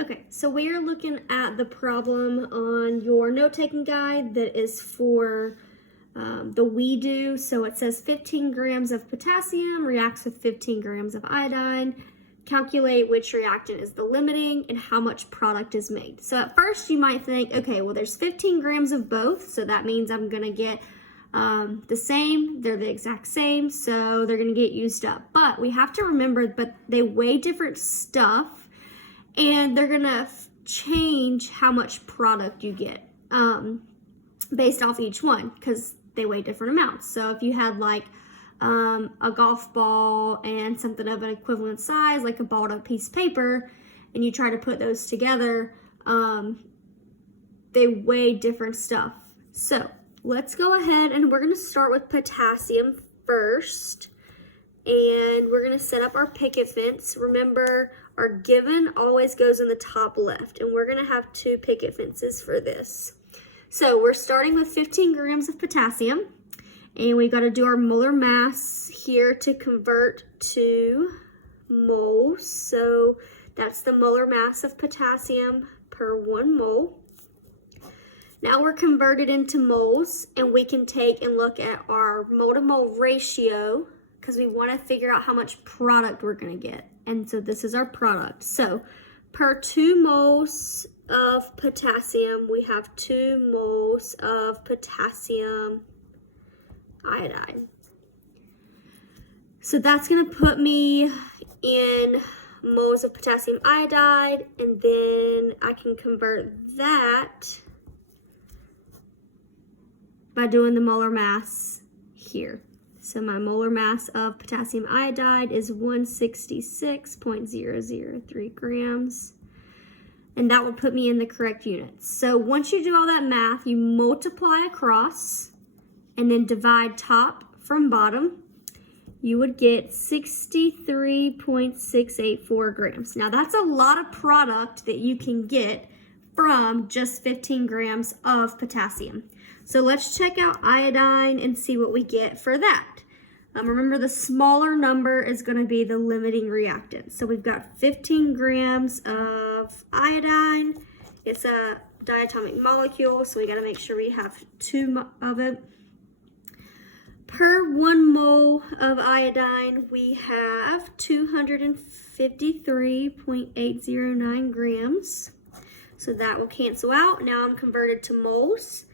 Okay, so we are looking at the problem on your note-taking guide that is for the we do. So it says 15 grams of potassium reacts with 15 grams of iodine. Calculate which reactant is the limiting and how much product is made. So at first you might think, okay, well there's 15 grams of both, so that means I'm gonna get the same, they're the exact same, so they're gonna get used up. But we have to remember, but they weigh different stuff, and they're gonna change how much product you get based off each one, because they weigh different amounts. So if you had like a golf ball and something of an equivalent size, like a balled up piece of paper, and you try to put those together, they weigh different stuff. So let's go ahead and we're gonna start with potassium first. And we're gonna set up our picket fence. Remember, our given always goes in the top left, and we're gonna have 2 picket fences for this. So we're starting with 15 grams of potassium, and we gotta do our molar mass here to convert to moles. So that's the molar mass of potassium per 1 mole. Now we're converted into moles, and we can take and look at our mole to mole ratio, because we want to figure out how much product we're going to get. And so this is our product. So per 2 moles of potassium, we have 2 moles of potassium iodide. So that's going to put me in moles of potassium iodide, and then I can convert that by doing the molar mass here. So my molar mass of potassium iodide is 166.003 grams. And that will put me in the correct units. So once you do all that math, you multiply across and then divide top from bottom. You would get 63.684 grams. Now that's a lot of product that you can get from just 15 grams of potassium. So let's check out iodine and see what we get for that. Remember, the smaller number is going to be the limiting reactant. So we've got 15 grams of iodine. It's a diatomic molecule, so we got to make sure we have 2 of it. Per 1 mole of iodine, we have 253.809 grams. So that will cancel out. Now I'm converted to moles.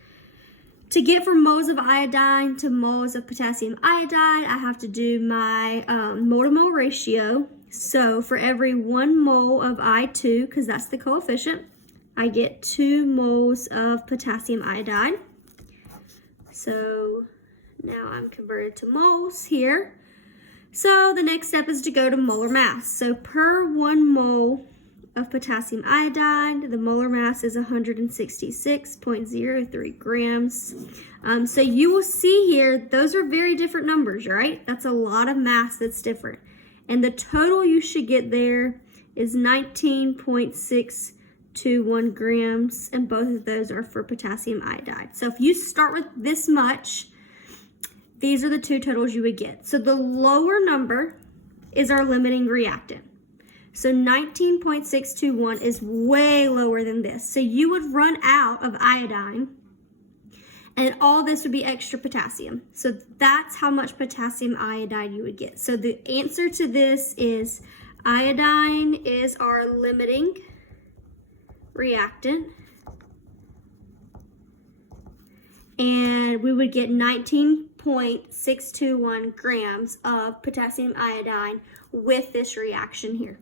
To get from moles of iodine to moles of potassium iodide, I have to do my mole to mole ratio. So for every 1 mole of I2, because that's the coefficient, I get 2 moles of potassium iodide. So now I'm converted to moles here. So the next step is to go to molar mass. So per 1 mole of potassium iodide, the molar mass is 166.03 grams. So you will see here, those are very different numbers, right? That's a lot of mass that's different. And the total you should get there is 19.621 grams, and both of those are for potassium iodide. So if you start with this much, these are the 2 totals you would get. So the lower number is our limiting reactant. So 19.621 is way lower than this. So you would run out of iodine, and all this would be extra potassium. So that's how much potassium iodide you would get. So the answer to this is iodine is our limiting reactant. And we would get 19.621 grams of potassium iodine with this reaction here.